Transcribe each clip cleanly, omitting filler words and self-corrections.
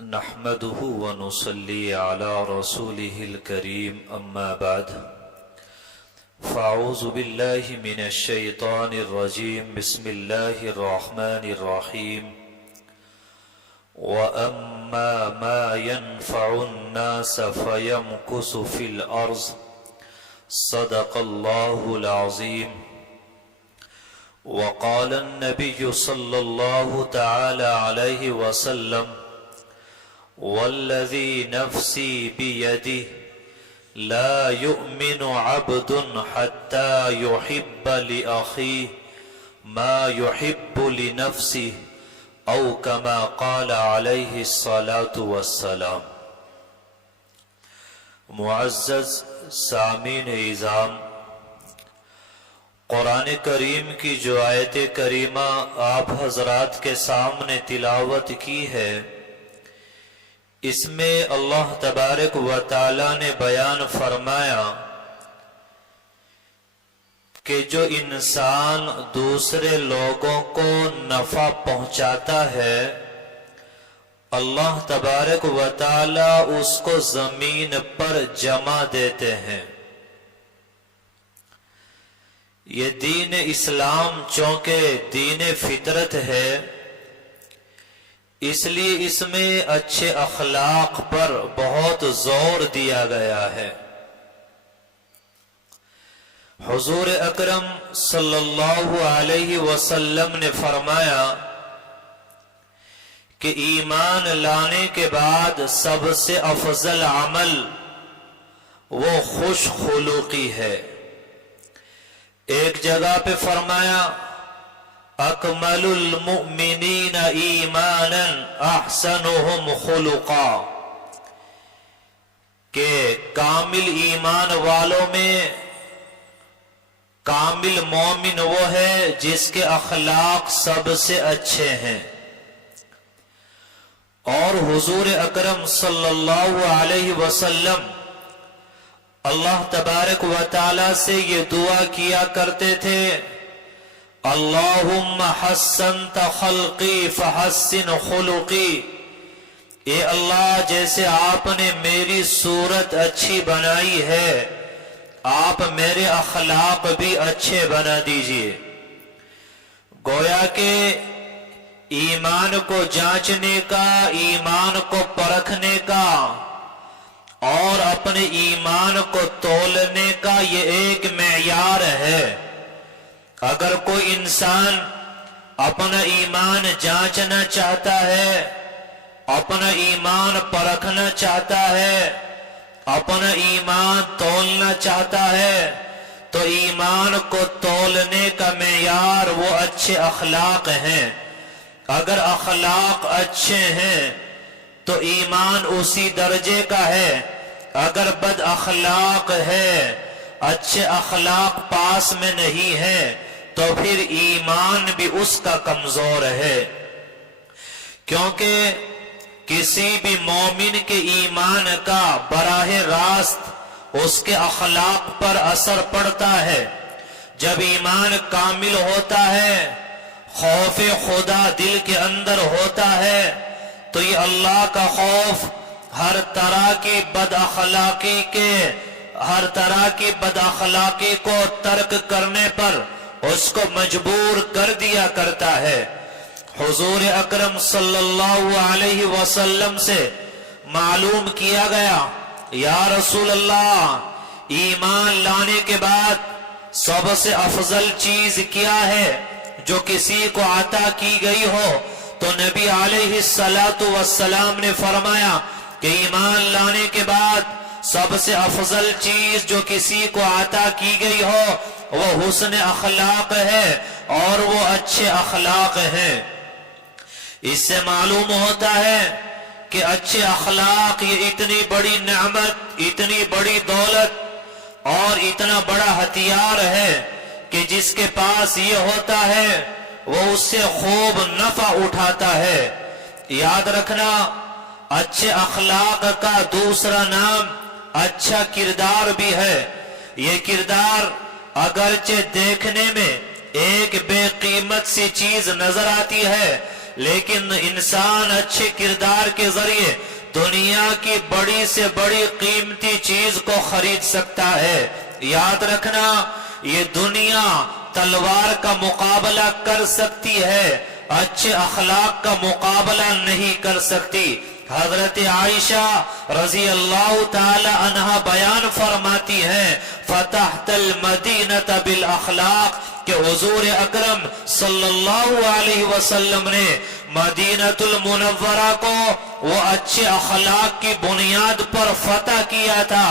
نحمده ونصلي على رسوله الكريم أما بعد فأعوذ بالله من الشيطان الرجيم بسم الله الرحمن الرحيم وأما ما ينفع الناس فيمكث في الأرض صدق الله العظيم. وقال النبي صلى الله تعالى عليه وسلم والذي نفسي بيده لا يؤمن عبد حتى يحب لأخيه ما يحب لنفسه أو كما قال عليه الصلاة والسلام. معزز سامعین اعظام، قرآن کریم کی جو آیت کریمہ آپ حضرات کے سامنے تلاوت کی ہے، اس میں اللہ تبارک و تعالی نے بیان فرمایا کہ جو انسان دوسرے لوگوں کو نفع پہنچاتا ہے، اللہ تبارک و تعالی اس کو زمین پر جمع دیتے ہیں. یہ دین اسلام چونکہ دین فطرت ہے، اس لیے اس میں اچھے اخلاق پر بہت زور دیا گیا ہے. حضور اکرم صلی اللہ علیہ وسلم نے فرمایا کہ ایمان لانے کے بعد سب سے افضل عمل وہ خوش خلقی ہے. ایک جگہ پہ فرمایا اکمل المؤمنین ایمانا احسنهم خلقا، کہ کامل ایمان والوں میں کامل مومن وہ ہے جس کے اخلاق سب سے اچھے ہیں. اور حضور اکرم صلی اللہ علیہ وسلم اللہ تبارک و تعالی سے یہ دعا کیا کرتے تھے، اللہم حسنت خلقی فحسن خلقی، اے اللہ جیسے آپ نے میری صورت اچھی بنائی ہے، آپ میرے اخلاق بھی اچھے بنا دیجئے. گویا کہ ایمان کو جانچنے کا، ایمان کو پرکھنے کا اور اپنے ایمان کو تولنے کا یہ ایک معیار ہے. اگر کوئی انسان اپنا ایمان جانچنا چاہتا ہے، اپنا ایمان پرکھنا چاہتا ہے، اپنا ایمان تولنا چاہتا ہے، تو ایمان کو تولنے کا معیار وہ اچھے اخلاق ہیں. اگر اخلاق اچھے ہیں تو ایمان اسی درجے کا ہے. اگر بد اخلاق ہے، اچھے اخلاق پاس میں نہیں ہے، تو پھر ایمان بھی اس کا کمزور ہے. کیونکہ کسی بھی مومن کے ایمان کا براہ راست اس کے اخلاق پر اثر پڑتا ہے. جب ایمان کامل ہوتا ہے، خوف خدا دل کے اندر ہوتا ہے، تو یہ اللہ کا خوف ہر طرح کی بد اخلاقی کو ترک کرنے پر اس کو مجبور کر دیا کرتا ہے. حضور اکرم صلی اللہ علیہ وسلم سے معلوم کیا گیا، یا رسول اللہ، ایمان لانے کے بعد سب سے افضل چیز کیا ہے جو کسی کو عطا کی گئی ہو؟ تو نبی علیہ السلام نے فرمایا کہ ایمان لانے کے بعد سب سے افضل چیز جو کسی کو عطا کی گئی ہو وہ حسن اخلاق ہے اور وہ اچھے اخلاق ہیں. اس سے معلوم ہوتا ہے کہ اچھے اخلاق یہ اتنی بڑی نعمت، اتنی بڑی دولت اور اتنا بڑا ہتھیار ہے کہ جس کے پاس یہ ہوتا ہے وہ اس سے خوب نفع اٹھاتا ہے. یاد رکھنا، اچھے اخلاق کا دوسرا نام اچھا کردار بھی ہے. یہ کردار اگرچہ دیکھنے میں ایک بے قیمت سی چیز نظر آتی ہے، لیکن انسان اچھے کردار کے ذریعے دنیا کی بڑی سے بڑی قیمتی چیز کو خرید سکتا ہے۔ یاد رکھنا، یہ دنیا تلوار کا مقابلہ کر سکتی ہے، اچھے اخلاق کا مقابلہ نہیں کر سکتی۔ حضرت عائشہ رضی اللہ تعالی عنہا بیان فرماتی ہیں، فتحت المدینہ بالاخلاق، کہ حضور اکرم صلی اللہ علیہ وسلم نے مدینہ المنورہ کو وہ اچھے اخلاق کی بنیاد پر فتح کیا تھا۔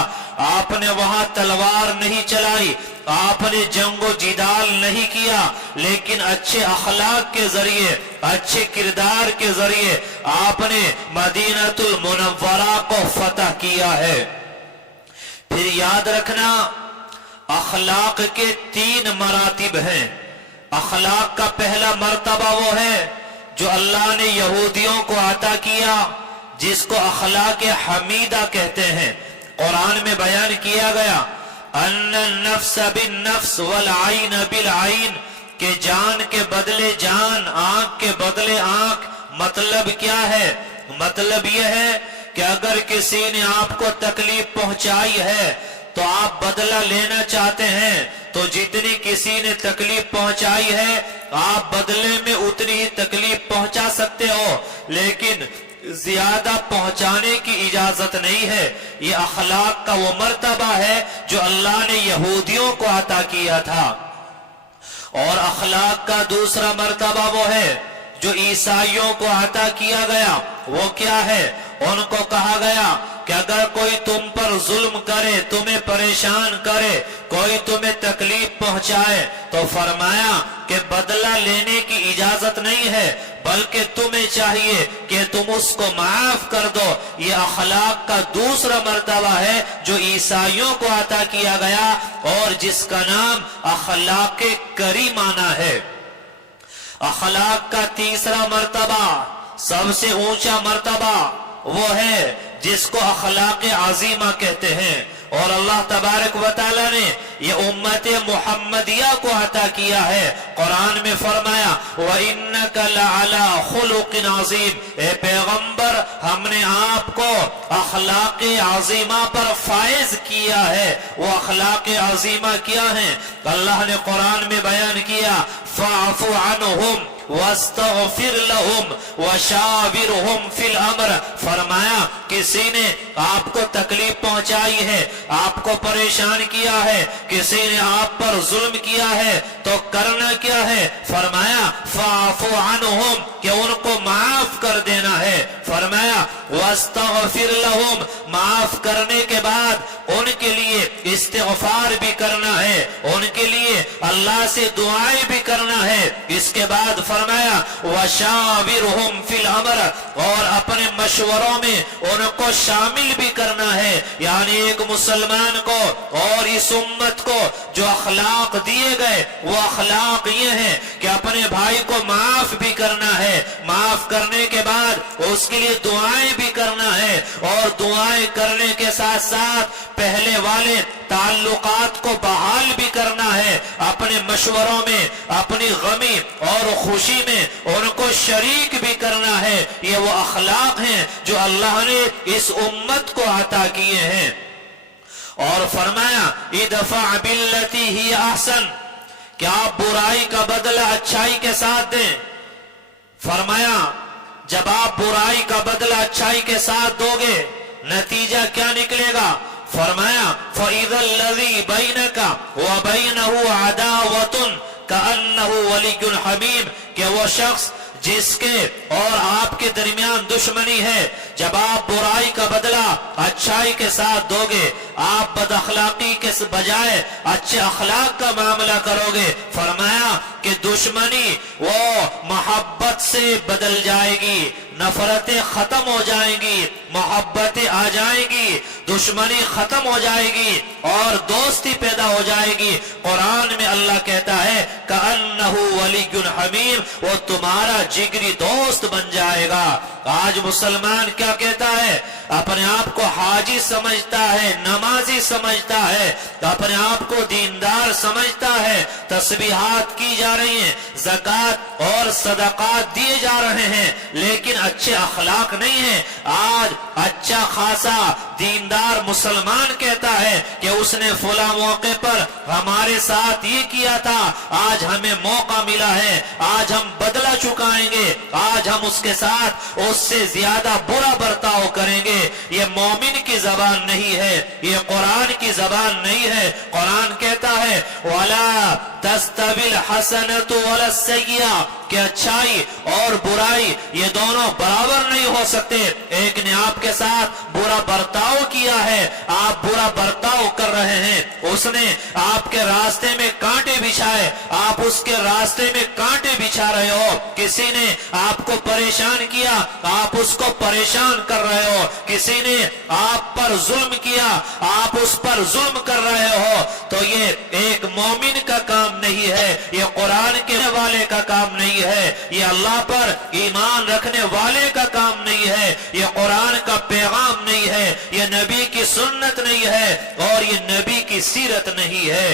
آپ نے وہاں تلوار نہیں چلائی، آپ نے جنگ و جدال نہیں کیا، لیکن اچھے اخلاق کے ذریعے، اچھے کردار کے ذریعے آپ نے مدینہ المنورہ کو فتح کیا ہے۔ پھر یاد رکھنا، اخلاق کے 3 مراتب ہیں۔ اخلاق کا پہلا مرتبہ وہ ہے جو اللہ نے یہودیوں کو عطا کیا، جس کو اخلاق حمیدہ کہتے ہیں۔ قرآن میں بیان کیا گیا، ان النفس بالنفس والعین بالعین، کہ جان کے بدلے جان، آنکھ کے بدلے آنکھ۔ مطلب کیا ہے؟ مطلب یہ ہے کہ اگر کسی نے آپ کو تکلیف پہنچائی ہے تو آپ بدلہ لینا چاہتے ہیں، تو جتنی کسی نے تکلیف پہنچائی ہے آپ بدلے میں اتنی ہی تکلیف پہنچا سکتے ہو، لیکن زیادہ پہنچانے کی اجازت نہیں ہے۔ یہ اخلاق کا وہ مرتبہ ہے جو اللہ نے یہودیوں کو عطا کیا تھا۔ اور اخلاق کا دوسرا مرتبہ وہ ہے جو عیسائیوں کو عطا کیا گیا۔ وہ کیا ہے؟ ان کو کہا گیا کہ اگر کوئی تم پر ظلم کرے، تمہیں پریشان کرے، کوئی تمہیں تکلیف پہنچائے، تو فرمایا کہ بدلہ لینے کی اجازت نہیں ہے، بلکہ تمہیں چاہیے کہ تم اس کو معاف کر دو۔ یہ اخلاق کا دوسرا مرتبہ ہے جو عیسائیوں کو عطا کیا گیا، اور جس کا نام اخلاق کریمانہ ہے۔ اخلاق کا تیسرا مرتبہ، سب سے اونچا مرتبہ، وہ ہے جس کو اخلاق عظیمہ کہتے ہیں، اور اللہ تبارک و تعالی نے یہ امت محمدیہ کو عطا کیا ہے۔ قرآن میں فرمایا، وَإِنَّكَ لَعَلَى خُلُقٍ عَظِيمٍ، اے پیغمبر ہم نے آپ کو اخلاق عظیمہ پر فائز کیا ہے۔ وہ اخلاق عظیمہ کیا ہیں؟ اللہ نے قرآن میں بیان کیا، فَاعْفُ عَنْهُمْ وَاسْتَغْفِرْ لَهُمْ وَشَاوِرْهُمْ فِي الْأَمْرِ، فرمایا کسی نے آپ کو تکلیف پہنچائی ہے، آپ کو پریشان کیا ہے، کسی نے آپ پر ظلم کیا ہے، تو کرنا کیا ہے؟ فرمایا فَاعْفُ عَنْهُمْ، کہ ان کو معاف کر دینا ہے۔ فرمایا وَاسْتَغْفِرْ لَهُمْ، معاف کرنے کے بعد ان کے لیے استغفار بھی کرنا ہے، ان کے لیے اللہ سے دعائیں بھی کرنا ہے۔ اس کے بعد فرمایا وَشَاوِرْهُمْ فِي الْأَمْرِ، اور اپنے مشوروں میں ان کو شامل بھی کرنا ہے۔ یعنی ایک مسلمان کو اور اس امت کو جو اخلاق دیے گئے، وہ اخلاق یہ ہیں کہ اپنے بھائی کو معاف بھی کرنا ہے، معاف کرنے کے بعد اس کے لیے دعائیں بھی کرنا ہے، اور دعائیں کرنے کے ساتھ ساتھ پہلے والے تعلقات کو بحال بھی کرنا ہے، اپنے مشوروں میں، اپنی غمی اور خوشی میں ان کو شریک بھی کرنا ہے۔ یہ وہ اخلاق ہیں جو اللہ نے اس امت کو عطا کیے ہیں۔ اور فرمایا ادفع باللتی ہی احسن، کہ آپ برائی کا بدلہ اچھائی کے ساتھ دیں۔ فرمایا جب آپ برائی کا بدلہ اچھائی کے ساتھ دو گے، نتیجہ کیا نکلے گا؟ فرمایا فَإِذَا الَّذِي بَيْنَكَ وَبَيْنَهُ عَدَاوَةٌ كَأَنَّهُ وَلِيٌّ حَمِيمٌ، کہ وہ شخص جس کے اور آپ کے درمیان دشمنی ہے، جب آپ برائی کا بدلہ اچھائی کے ساتھ دو گے، آپ بد اخلاقی کے بجائے اچھے اخلاق کا معاملہ کرو گے، فرمایا کہ دشمنی وہ محبت سے بدل جائے گی، नफरतें खत्म हो जाएंगी, मोहब्बतें आ जाएंगी, दुश्मनी खत्म हो जाएगी और दोस्ती पैदा हो जाएगी। कुरान में अल्लाह कहता है कअन्नहु वलियुन हमीम, वो तुम्हारा जिगरी दोस्त बन जाएगा। आज मुसलमान क्या कहता है? अपने आप को हाजी समझता है, नमाजी समझता है, अपने आप को दीनदार समझता है, तस्बीहात की जा रही हैं, ज़कात और सदकात दिए जा रहे हैं, लेकिन अच्छे अखलाक नहीं है। आज अच्छा खासा दीनदार मुसलमान कहता है कि उसने फला मौके पर हमारे साथ ये किया था, आज हमें मौका मिला है, आज हम बदला चुकाएंगे, आज हम उसके साथ उससे ज्यादा बुरा बर्ताव करेंगे। ये मोमिन की जबान नहीं है, ये कुरान की जबान नहीं है। कुरान कहता है वला तस्तविल हसनतु वला सय्या, कि अच्छाई और बुराई ये दोनों बराबर नहीं हो सकते। एक ने आपके साथ बुरा बर्ताव किया है, आप बुरा बर्ताव कर रहे हैं, उसने आपके रास्ते में कांटे बिछाए, आप उसके रास्ते में कांटे बिछा रहे हो, किसी ने आपको परेशान किया, आप उसको परेशान कर रहे हो, किसी ने आप पर जुल्म किया, आप उस पर जुल्म कर रहे हो, तो ये एक मोमिन का काम नहीं है, ये कुरान के वाले का काम नहीं है, ये अल्लाह पर ईमान रखने वाले का काम नहीं है, ये कुरान का पैगाम नहीं है, ये नबी की सुन्नत नहीं है और ये नबी की सीरत नहीं है।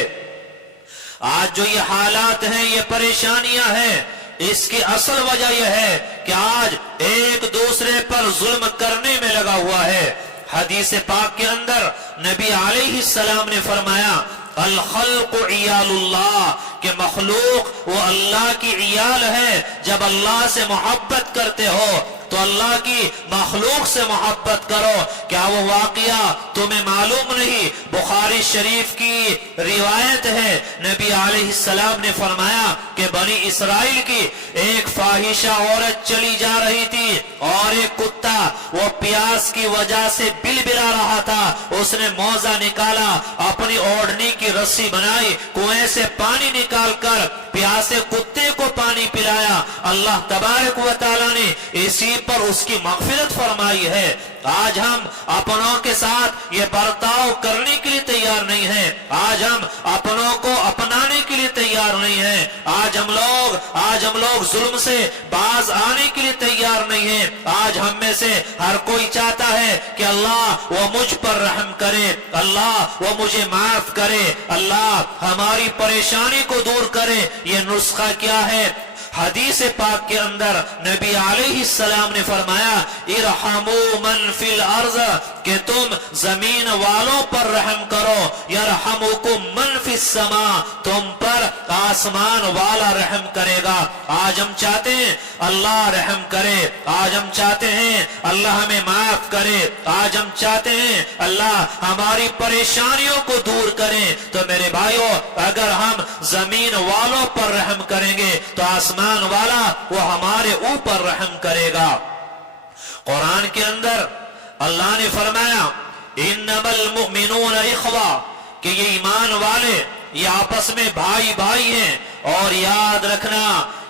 आज जो ये हालात हैं, ये परेशानियां हैं, इसकी असल वजह यह है कि आज एक दूसरे पर जुल्म करने में लगा हुआ है। हदीस पाक के अंदर नबी अलैहिस्सलाम ने फरमाया अल खल्क़ु इयालुल्लाह, कि मखलूक वो अल्लाह की इयाल है। जब अल्लाह से मोहब्बत करते हो तो अल्लाह की मखलूक से मोहब्बत करो। क्या वो वाक़या तुम्हें मालूम नहीं? बुखारी शरीफ की रिवायत है, नबी अलैहिस्सलाम ने फरमाया कि बनी इसराइल की एक फाहिशा औरत चली जा रही थी और एक कुत्ता वो प्यास की वजह से बिलबिला रहा था, उसने मौजा निकाला, अपनी ओढ़नी की रस्सी बनाई, कुएं से पानी निकालकर प्यासे कुत्ते को पानी पिलाया। अल्लाह तबारक व तआला ने इसी पर उसकी मग़फ़िरत फरमाई है। आज हम अपनों के साथ ये बर्ताव करने के लिए तैयार नहीं है, आज हम अपनों को अपनाने के लिए तैयार नहीं है, आज हम लोग जुल्म से बाज आने के लिए तैयार नहीं है। आज हम में से हर कोई चाहता है कि अल्लाह वो मुझ पर रहम करे, अल्लाह वो मुझे माफ करे, अल्लाह हमारी परेशानी को दूर करे। ये नुस्खा क्या है? हदीस पाक के अंदर नबी अलैहिस्सलाम ने फरमाया इरहमू मन फिल अर्ज़, कि तुम जमीन वालों पर रहम करो, यरहमुकुम मन फिस समा, तुम पर आसमान वाला रहम करेगा। आज हम चाहते हैं अल्लाह रहम करे, आज हम चाहते हैं अल्लाह हमें माफ करे, आज हम चाहते हैं अल्लाह हमारी परेशानियों को दूर करे। तो मेरे भाइयों, अगर हम जमीन वालों पर रहम करेंगे तो आसमान वाला वो हमारे ऊपर रहम करेगा। कुरान के अंदर अल्लाह ने फरमाया इन्नमल मुमिनून इख्वा, कि ये ईमान वाले ये आपस में भाई भाई हैं। और याद रखना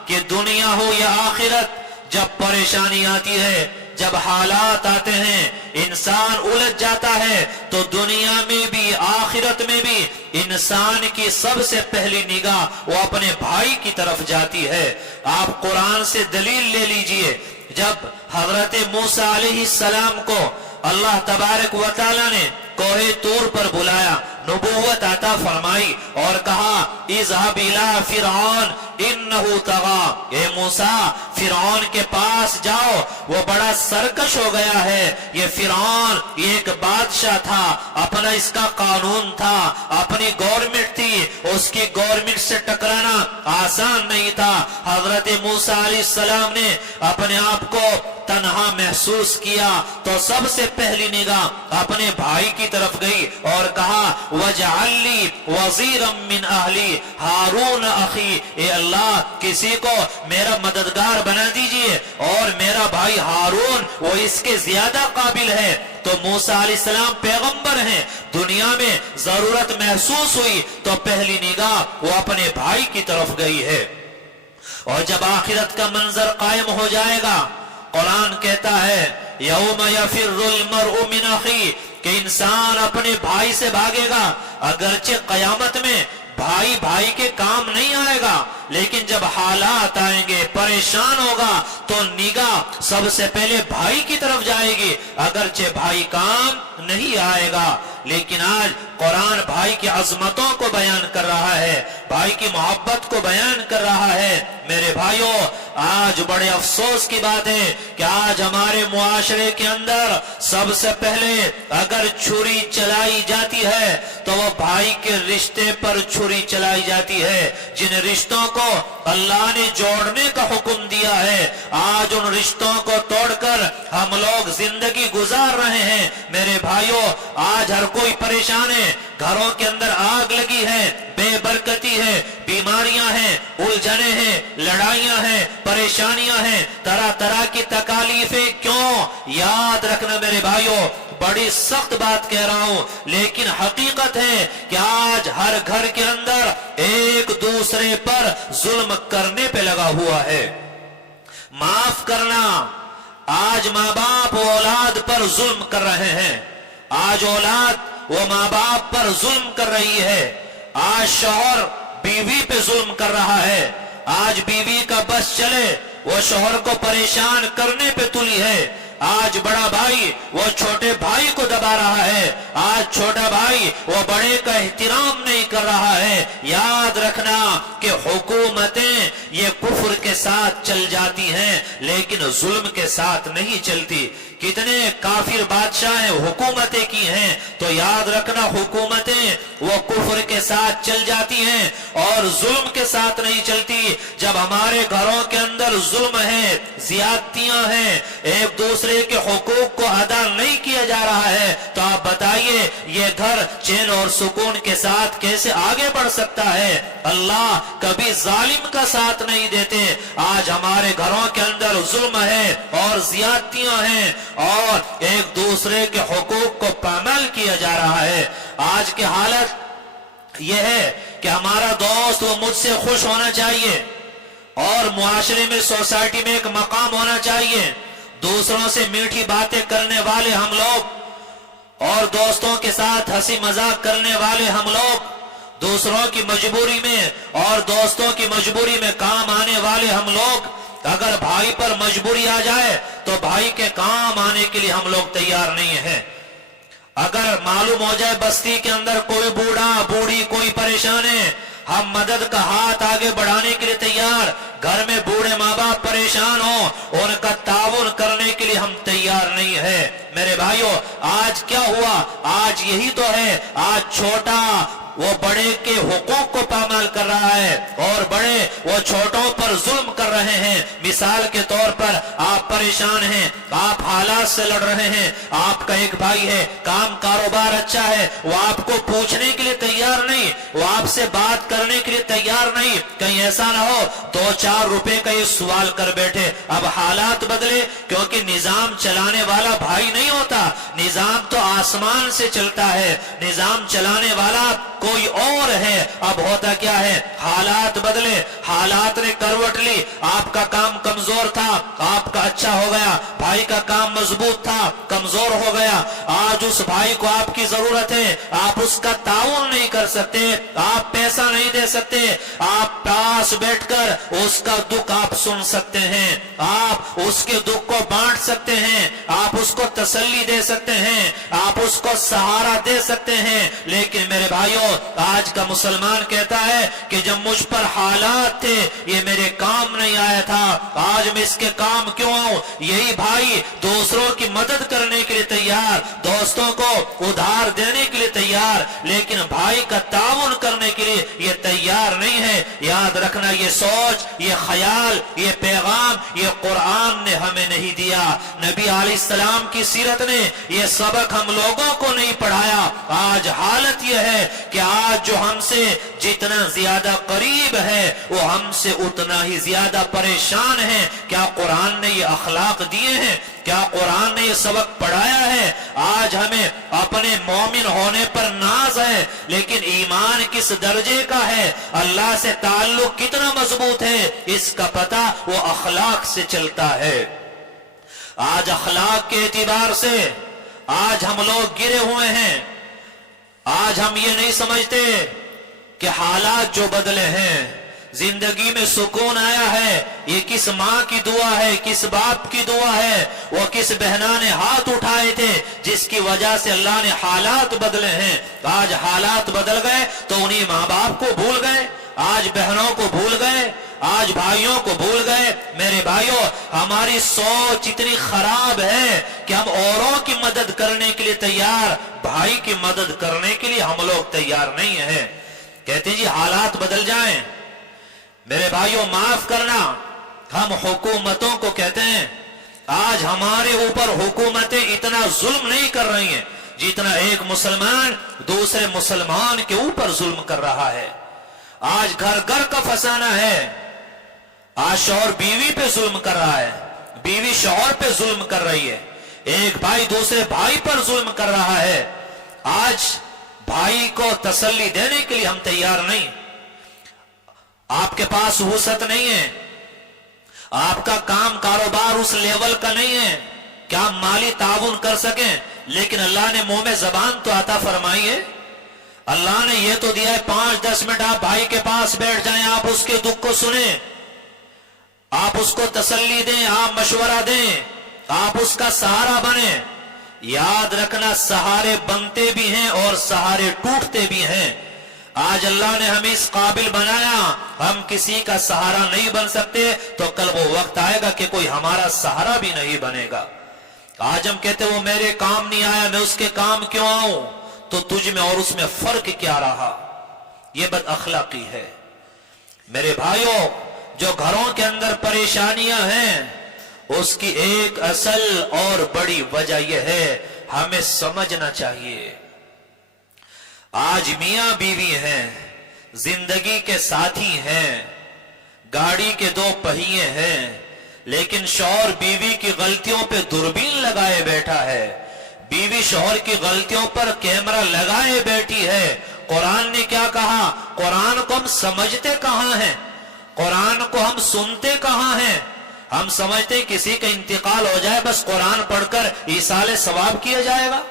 कि दुनिया हो या आखिरत, जब परेशानी आती है, जब हालात आते हैं, इंसान उलझ जाता है, तो दुनिया में भी आखिरत में भी इंसान की सबसे पहली निगाह वो अपने भाई की तरफ जाती है। आप कुरान से दलील ले लीजिए, जब हजरत मूसा अलैहिस्सलाम को अल्लाह तबारक व तआला ने कोहे तूर पर बुलाया, नबूवत अता फरमाई और कहा इज़हब इला फिरऔन इन्नहु तगा, ए मूसा फिरौन के पास जाओ, वो बड़ा सरकश हो गया है। ये फिरौन एक बादशाह था, अपना इसका कानून था, अपनी गवर्नमेंट थी, उसकी गवर्नमेंट से टकराना आसान नहीं था। हजरत मूसा अलैहिस्सलाम ने अपने आप को तन्हा महसूस किया तो सबसे पहली निगाह अपने भाई की तरफ गई और कहा वजअल्ली वज़ीरम मिन अहली हारून अखी, ए अल्लाह किसी को मेरा मददगार बना दीजिए और मेरा भाई हारून वो इसके ज्यादा काबिल है। तो मूसा अलैहिस्सलाम पैगंबर हैं, दुनिया में जरूरत महसूस हुई तो पहली निगाह वो अपने भाई की तरफ गई है। और जब आखिरत का मंजर कायम हो जाएगा, कुरान कहता है यौम यफिर्रुल मरउ मिन अखी, कि इंसान अपने भाई से भागेगा। अगरचे कयामत में भाई भाई के काम नहीं आएगा, लेकिन जब हालात आएंगे, परेशान होगा, तो निगाह सबसे पहले भाई की तरफ जाएगी, अगरचे भाई काम नहीं आएगा। लेकिन आज कुरान भाई की अजमतों को बयान कर रहा है, भाई की मोहब्बत को बयान कर रहा है। मेरे भाइयों, आज बड़े अफसोस की बात है कि आज हमारे मुआशरे के अंदर सबसे पहले अगर छुरी चलाई जाती है तो वो भाई के रिश्ते पर छुरी चलाई जाती है। जिन रिश्तों को अल्लाह ने जोड़ने का हुक्म दिया है, आज उन रिश्तों को तोड़कर हम लोग जिंदगी गुजार रहे हैं। मेरे भाइयों, आज हर कोई परेशान है, घरों के अंदर आग लगी है, बेबरकती है, बीमारियां हैं, उलझने हैं, लड़ाइयां हैं, परेशानियां हैं, तरह तरह की तकालीफें। क्यों? याद रखना मेरे भाइयों, बड़ी सख्त बात कह रहा हूं, लेकिन हकीकत है कि आज हर घर के अंदर एक दूसरे पर जुल्म करने पे लगा हुआ है। माफ करना, आज माँ बाप औलाद पर जुल्म कर रहे हैं, आज औलाद वो माँ बाप पर जुल्म कर रही है, आज शौहर बीवी पे जुल्म कर रहा है, आज बीवी का बस चले वो शौहर को परेशान करने पे तुली है, आज बड़ा भाई वो छोटे भाई को दबा रहा है, आज छोटा भाई वो बड़े का एहतराम नहीं कर रहा है। याद रखना कि हुकूमतें ये कुफ्र के साथ चल जाती हैं, लेकिन जुल्म के साथ नहीं चलती। कितने काफिर बादशाह हुकूमतें की हैं, तो याद रखना हुकूमतें वो कुफ्र के साथ चल जाती हैं और जुल्म के साथ नहीं चलती। जब हमारे घरों के अंदर जुल्म है, ज्यादतियां हैं, एक दूसरे के हुकूक को अदा नहीं किया जा रहा है, तो आप बताइए ये घर चैन और सुकून के साथ कैसे आगे बढ़ सकता है? अल्लाह कभी जालिम का साथ नहीं देते। आज हमारे घरों के अंदर जुल्म है और ज्यादतियां हैं और एक दूसरे के हुकूक को पामाल किया जा रहा है। आज की हालत यह है कि हमारा दोस्त वो मुझसे खुश होना चाहिए और मुआशरे में, सोसाइटी में एक मकाम होना चाहिए। दूसरों से मीठी बातें करने वाले हम लोग और दोस्तों के साथ हंसी मजाक करने वाले हम लोग, दूसरों की मजबूरी में और दोस्तों की मजबूरी में काम आने वाले हम लोग, अगर भाई पर मजबूरी आ जाए तो भाई के काम आने के लिए हम लोग तैयार नहीं है। अगर मालूम हो जाए बस्ती के अंदर कोई बूढ़ा बूढ़ी कोई परेशान है, हम मदद का हाथ आगे बढ़ाने के लिए तैयार। घर में बूढ़े माँ बाप परेशान हो, उनका ताउन करने के लिए हम तैयार नहीं है। मेरे भाइयों, आज क्या हुआ? आज यही तो है, आज छोटा वो बड़े के हुकूक को पामाल कर रहा है और बड़े वो छोटों पर जुल्म कर रहे हैं। मिसाल के तौर पर आप परेशान हैं, आप हालात से लड़ रहे हैं, आपका एक भाई है, काम कारोबार अच्छा है, वो आपको पूछने के लिए तैयार नहीं, वो आपसे बात करने के लिए तैयार नहीं। कहीं ऐसा ना हो 2-4 रुपए का ये सवाल कर बैठे। अब हालात बदले, क्योंकि निजाम चलाने वाला भाई नहीं होता, निजाम तो आसमान से चलता है, निजाम चलाने वाला कोई और है। अब होता क्या है? हालात बदले, हालात ने करवट ली, आपका काम कमजोर था, आपका अच्छा हो गया, भाई का काम मजबूत था, कमजोर हो गया। आज उस भाई को आपकी जरूरत है, आप उसका ताउन नहीं कर सकते, आप पैसा नहीं दे सकते, आप पास बैठकर उसका दुख आप सुन सकते हैं, आप उसके दुख को बांट सकते हैं, आप उसको तसल्ली दे सकते हैं, आप उसको सहारा दे सकते हैं। लेकिन मेरे भाइयों, आज का मुसलमान कहता है कि जब मुझ पर हालात थे ये मेरे काम नहीं आया था, आज मैं इसके काम क्यों आऊं? यही भाई दूसरों की मदद करने के लिए तैयार, दोस्तों को उधार देने के लिए तैयार, लेकिन भाई का ताउन करने के लिए ये तैयार नहीं है। याद रखना, ये सोच, ये ख्याल, ये पैगाम ये कुरान ने हमें नहीं दिया। नबी अलैहिस्सलाम की सीरत ने ये सबक हम लोगों को नहीं पढ़ाया। आज हालत यह है कि आज जो हमसे जितना ज्यादा करीब है वो हमसे उतना ही ज्यादा परेशान है। क्या कुरान ने ये अखलाक दिए हैं? क्या कुरान ने ये सबक पढ़ाया है? आज हमें अपने मोमिन होने पर नाज है, लेकिन ईमान किस दर्जे का है, अल्लाह से ताल्लुक कितना मजबूत है, इसका पता वो अखलाक से चलता है। آج اخلاق کے اعتبار سے آج ہم لوگ گرے ہوئے ہیں. آج ہم یہ نہیں سمجھتے کہ حالات جو بدلے ہیں، زندگی میں سکون آیا ہے، یہ کس ماں کی دعا ہے، کس باپ کی دعا ہے، وہ کس بہنا نے ہاتھ اٹھائے تھے جس کی وجہ سے اللہ نے حالات بدلے ہیں. آج حالات بدل گئے تو انہی ماں باپ کو بھول گئے، آج بہنوں کو بھول گئے، آج بھائیوں کو بھول گئے. میرے بھائیوں، ہماری سوچ اتنی خراب ہے کہ ہم اوروں کی مدد کرنے کے لیے تیار، بھائی کی مدد کرنے کے لیے ہم لوگ تیار نہیں ہیں. کہتے ہیں جی حالات بدل جائیں. میرے بھائیوں، معاف کرنا. ہم حکومتوں کو کہتے ہیں آج ہمارے اوپر حکومتیں اتنا ظلم نہیں کر رہی ہیں جتنا ایک مسلمان دوسرے مسلمان کے اوپر ظلم کر رہا ہے. آج گھر گھر کا فسانہ ہے. آج شوہر بیوی پہ ظلم کر رہا ہے، بیوی شوہر پہ ظلم کر رہی ہے، ایک بھائی دوسرے بھائی پر ظلم کر رہا ہے. آج بھائی کو تسلی دینے کے لیے ہم تیار نہیں. آپ کے پاس وسعت نہیں ہے، آپ کا کام کاروبار اس لیول کا نہیں ہے کہ آپ مالی تعاون کر سکیں، لیکن اللہ نے منہ میں زبان تو عطا فرمائی ہے. اللہ نے یہ تو دیا ہے 5-10 منٹ آپ بھائی کے پاس بیٹھ جائیں، آپ اس کے دکھ کو سنیں، آپ اس کو تسلی دیں، آپ مشورہ دیں، آپ اس کا سہارا بنیں. یاد رکھنا، سہارے بنتے بھی ہیں اور سہارے ٹوٹتے بھی ہیں. آج اللہ نے ہمیں اس قابل بنایا، ہم کسی کا سہارا نہیں بن سکتے تو کل وہ وقت آئے گا کہ کوئی ہمارا سہارا بھی نہیں بنے گا. آج ہم کہتے وہ میرے کام نہیں آیا، میں اس کے کام کیوں آؤں؟ تو تجھ میں اور اس میں فرق کیا رہا؟ یہ بد اخلاقی ہے. میرے بھائیوں، جو گھروں کے اندر پریشانیاں ہیں اس کی ایک اصل اور بڑی وجہ یہ ہے، ہمیں سمجھنا چاہیے. آج میاں بیوی ہیں، زندگی کے ساتھی ہیں، گاڑی کے 2 پہیے ہیں، لیکن شوہر بیوی کی غلطیوں پہ دوربین لگائے بیٹھا ہے، بیوی شوہر کی غلطیوں پر کیمرہ لگائے بیٹھی ہے. قرآن نے کیا کہا؟ قرآن کو ہم سمجھتے کہاں ہیں؟ قرآن کو ہم سنتے کہاں ہیں؟ ہم سمجھتے کسی کا انتقال ہو جائے بس قرآن پڑھ کر ایصال ثواب کیا جائے گا.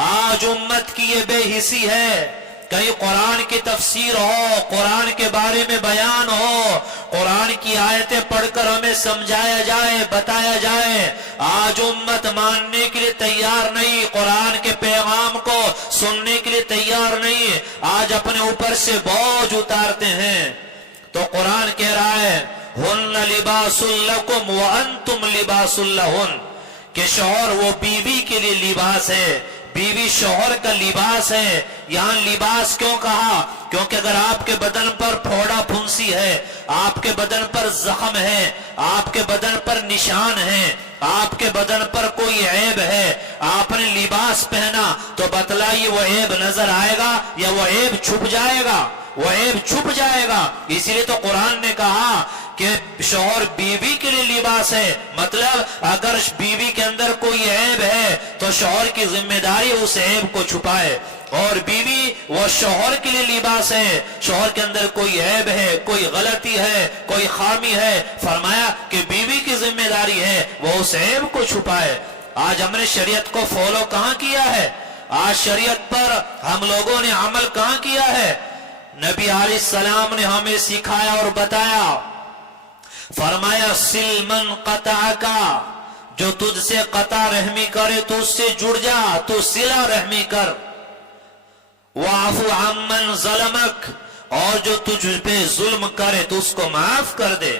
آج امت کی یہ بے حسی ہے، کہیں قرآن کی تفسیر ہو، قرآن کے بارے میں بیان ہو، قرآن کی آیتیں پڑھ کر ہمیں سمجھایا جائے، بتایا جائے. آج امت ماننے کے لیے تیار نہیں، قرآن کے پیغام کو سننے کے لیے تیار نہیں. آج اپنے اوپر سے بوجھ اتارتے ہیں. تو قرآن کہہ رہا ہے ہن لباس لکم وانتم لباس لہن، کہ شوہر وہ بیوی کے لیے لباس ہے، بیوی شوہر کا لباس ہے. یہاں لباس کیوں کہا؟ کیونکہ اگر آپ کے بدن پر پھوڑا پھنسی ہے، آپ کے بدن پر زخم ہے، آپ کے بدن پر نشان ہے، آپ کے بدن پر کوئی عیب ہے، آپ نے لباس پہنا تو بتلائیے وہ عیب نظر آئے گا یا وہ عیب چھپ جائے گا؟ وہ عیب چھپ جائے گا. اسی لیے تو قرآن نے کہا کہ شوہر بیوی کے لیے لباس ہے. مطلب اگر بیوی کے اندر کوئی عیب ہے تو شوہر کی ذمہ داری اس عیب کو چھپائے، اور بیوی وہ شوہر کے لیے لباس ہے. شوہر کے اندر کوئی عیب ہے، کوئی غلطی ہے، کوئی خامی ہے، فرمایا کہ بیوی کی ذمہ داری ہے وہ اس عیب کو چھپائے. آج ہم نے شریعت کو فالو کہاں کیا ہے؟ آج شریعت پر ہم لوگوں نے عمل کہاں کیا ہے؟ نبی علیہ السلام نے ہمیں سکھایا اور بتایا، فرمایا سل من قطعکا، جو تجھ سے قطع رحمی کرے تو اس سے جڑ جا، تو صلہ رحمی کر. واعف عمن ظلمک، اور جو تجھ پہ ظلم کرے تو اس کو معاف کر دے.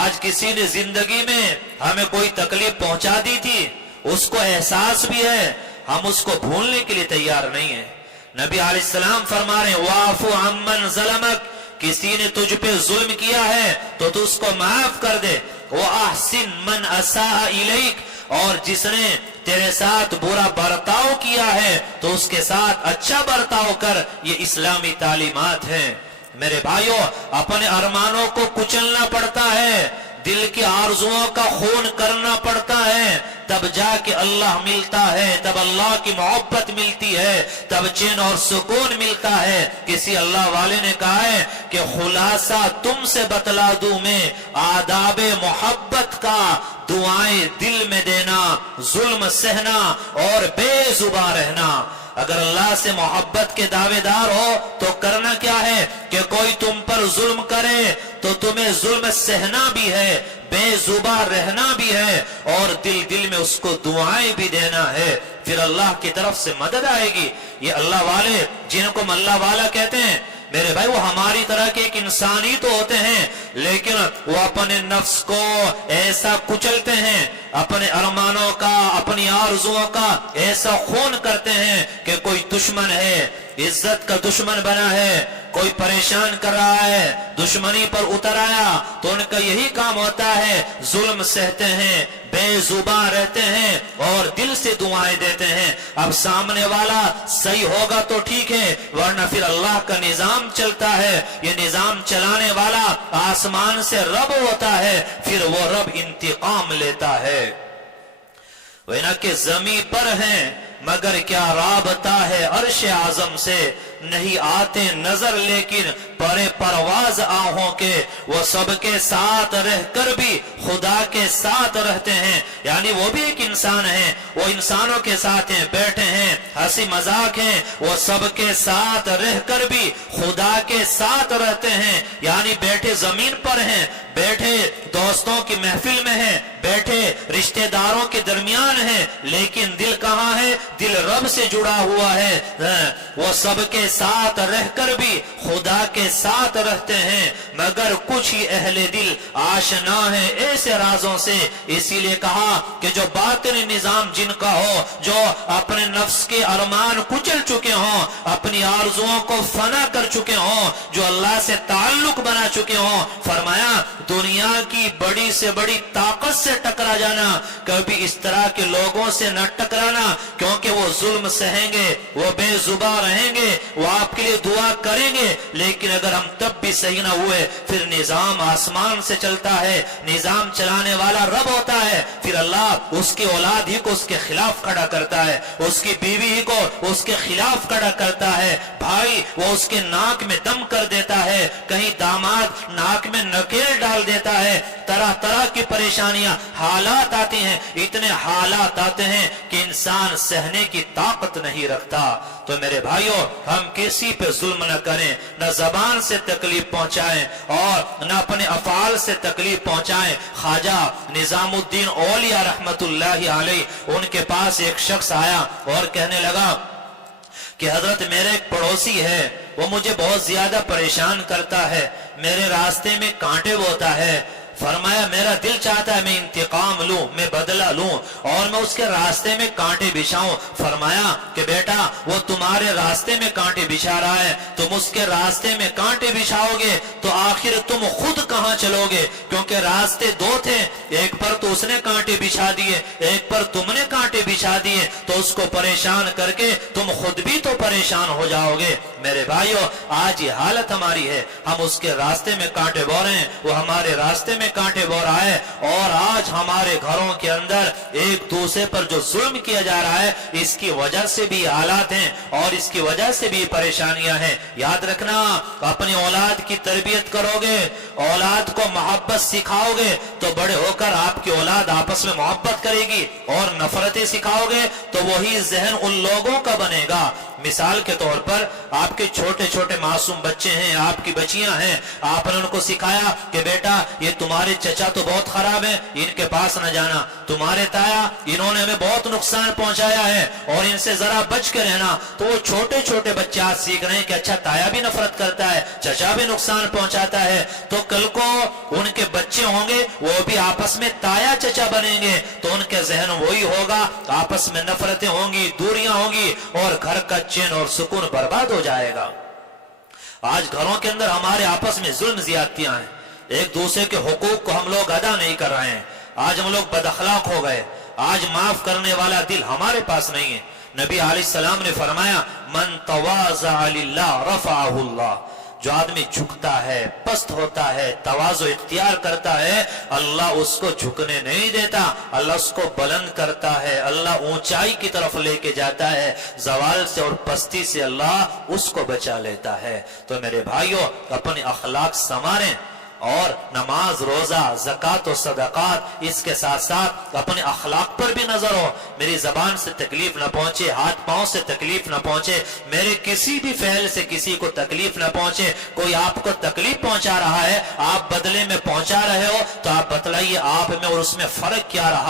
آج کسی نے زندگی میں ہمیں کوئی تکلیف پہنچا دی تھی، اس کو احساس بھی ہے، ہم اس کو بھولنے کے لیے تیار نہیں ہیں. نبی علیہ السلام فرما رہے ہیں واعف عمن ظلمک، کسی نے تجھ پہ ظلم کیا ہے تو تو اس کو معاف کر دے. وَأَحْسِن مَنْ أَسَاءَ إِلَيْكَ، اور جس نے تیرے ساتھ برا برتاؤ کیا ہے تو اس کے ساتھ اچھا برتاؤ کر. یہ اسلامی تعلیمات ہیں. میرے بھائیوں، اپنے ارمانوں کو کچلنا پڑتا ہے، दिल की आरजुओं का खून करना पड़ता है, तब जाके अल्लाह मिलता है, तब अल्लाह की मोहब्बत मिलती है, तब चैन और सुकून मिलता है। किसी अल्लाह वाले ने कहा है कि खुलासा तुमसे बतला दूं मैं आदाबे मोहब्बत का, दुआएं दिल में देना, जुल्म सहना और बेजुबान रहना। अगर अल्लाह से मोहब्बत के दावेदार हो तो करना क्या है कि कोई तुम पर जुल्म करे तो तुम्हें जुल्म सहना भी है, बेजुबा रहना भी है और दिल दिल में उसको दुआएं भी देना है, फिर अल्लाह की तरफ से मदद आएगी। ये अल्लाह वाले जिनको हम अल्लाह वाला कहते हैं मेरे भाई, वो हमारी तरह के एक इंसान ही तो होते हैं, लेकिन वो अपने नफ्स को ऐसा कुचलते हैं, अपने अरमानों का, अपनी आरजुओं का ऐसा खून करते हैं कि कोई दुश्मन है, इज्जत का दुश्मन बना है, कोई परेशान कर रहा है, दुश्मनी पर उतर आया तो उनका यही काम होता है, जुल्म सहते हैं, बेजुबान रहते हैं और दिल से दुआएं देते हैं। अब सामने वाला सही होगा तो ठीक है, वरना फिर अल्लाह का निजाम चलता है। ये निजाम चलाने वाला आसमान से रब होता है, फिर वो रब इंतकाम लेता है। वह ना कि जमीन पर हैं मगर क्या राबता है अर्श आजम से, नहीं आते नजर लेकिन परे परवाज आहों के, वो सबके साथ रहकर भी खुदा के साथ रहते हैं। यानी वो भी एक इंसान है, वो इंसानों के साथ हैं, बैठे हैं, हंसी मजाक हैं, वो सबके साथ रहकर भी खुदा के साथ रहते हैं। यानी बैठे जमीन पर हैं, बैठे दोस्तों की महफिल में हैं, बैठे रिश्तेदारों के दरमियान हैं, लेकिन दिल कहाँ है? दिल रब से जुड़ा हुआ है। वो सबके साथ रहकर भी खुदा के साथ रहते हैं, मगर कुछ ही अहले दिल आशना है ऐसे राजों से। इसीलिए कहा कि जो बातिनी निजाम जिनका हो, जो अपने नफ्स के अरमान कुचल चुके हों, अपनी आरजुओं को फना कर चुके हों, जो अल्लाह से ताल्लुक बना चुके हों, फरमाया दुनिया की बड़ी से बड़ी ताकत से टकरा जाना, कभी इस तरह के लोगों से न टकराना, क्योंकि वो जुल्म सहेंगे, वो बेजुबा रहेंगे, वो आपके लिए दुआ करेंगे, लेकिन अगर हम तब भी सही ना हुए, फिर निजाम आसमान से चलता है, निजाम चलाने वाला रब होता है, फिर अल्लाह उसकी औलाद ही को उसके खिलाफ खड़ा करता है, उसकी बीवी ही को उसके खिलाफ खड़ा करता है, भाई वो उसके नाक में दम कर देता है, कहीं दामाद नाक में नकेल डाल देता है, तरह तरह की परेशानियां, हालात आती हैं, इतने हालात आते हैं कि इंसान सहने की ताकत नहीं रखता। तो मेरे भाइयों, हम किसी पे जुल्म न करें, न जबान से तकलीफ पहुंचाएं और न अपने अफाल से तकलीफ पहुंचाएं। ख्वाजा निजामुद्दीन औलिया रहमतुल्लाहि अलैह, उनके पास एक शख्स आया और कहने लगा कि हजरत मेरे एक पड़ोसी है, वो मुझे बहुत ज्यादा परेशान करता है, मेरे रास्ते में कांटे बोता है। फरमाया मेरा दिल चाहता है मैं इंतकाम लूं, मैं बदला लूं और मैं उसके रास्ते में कांटे बिछाऊं। फरमाया कि बेटा वो तुम्हारे रास्ते में कांटे बिछा रहा है, तुम उसके रास्ते में कांटे बिछाओगे तो आखिर तुम खुद कहां चलोगे, क्योंकि रास्ते दो थे, एक पर तो उसने कांटे बिछा दिए, एक पर तुमने कांटे बिछा दिए, तो उसको परेशान करके तुम खुद भी तो परेशान हो जाओगे। मेरे भाइयों, आज ये हालत हमारी है, हम उसके रास्ते में कांटे बो रहे हैं, वो हमारे रास्ते में कांटे बो रहा है, और आज हमारे घरों के अंदर एक दूसरे पर जो जुल्म किया जा रहा है, इसकी वजह से भी हालात हैं और इसकी वजह से भी परेशानियां हैं। याद रखना, अपनी औलाद की तरबियत करोगे, औलाद को मोहब्बत सिखाओगे तो बड़े होकर आपकी औलाद आपस में मोहब्बत करेगी, और नफरतें सिखाओगे तो वही जहन उन लोगों का बनेगा। मिसाल के तौर पर आपके छोटे छोटे मासूम बच्चे हैं, आपकी बच्चियां हैं, आपने उनको सिखाया कि बेटा ये तुम्हारे चचा तो बहुत खराब है, इनके पास न जाना, तुम्हारे ताया इन्होंने हमें बहुत नुकसान पहुंचाया है और इनसे जरा बच के रहना। तो वो छोटे छोटे बच्चे आज सीख रहे हैं कि अच्छा ताया भी नफरत करता है, चचा भी नुकसान पहुंचाता है, तो कल को उनके बच्चे होंगे वो भी आपस में ताया चचा बनेंगे, तो उनके जहन वही होगा, आपस में नफरतें होंगी, दूरियां होंगी और घर का चैन और सुकून बर्बाद हो जाएगा। आज घरों के अंदर हमारे आपस में जुल्म ज्यादतियां हैं, एक दूसरे के हुकूक को हम लोग अदा नहीं कर रहे हैं, आज हम लोग बदअखलाक हो गए, आज माफ करने वाला दिल हमारे पास नहीं है। नबी अलैहिस्सलाम ने फरमाया मन तवाज़ा लिल्लाह रफ़अहुल्लाह, جو آدمی جھکتا ہے، پست ہوتا ہے، تواضع اختیار کرتا ہے، اللہ اس کو جھکنے نہیں دیتا، اللہ اس کو بلند کرتا ہے، اللہ اونچائی کی طرف لے کے جاتا ہے، زوال سے اور پستی سے اللہ اس کو بچا لیتا ہے۔ تو میرے بھائیوں، اپنے اخلاق سنواریں، اور نماز، روزہ، زکوٰۃ و صدقات، اس کے ساتھ ساتھ اپنے اخلاق پر بھی نظر ہو، میری زبان سے تکلیف نہ پہنچے، ہاتھ پاؤں سے تکلیف نہ پہنچے، میرے کسی بھی فعل سے کسی کو تکلیف نہ پہنچے۔ کوئی آپ کو تکلیف پہنچا رہا ہے، آپ بدلے میں پہنچا رہے ہو، تو آپ بتلائیے آپ میں اور اس میں فرق کیا رہا۔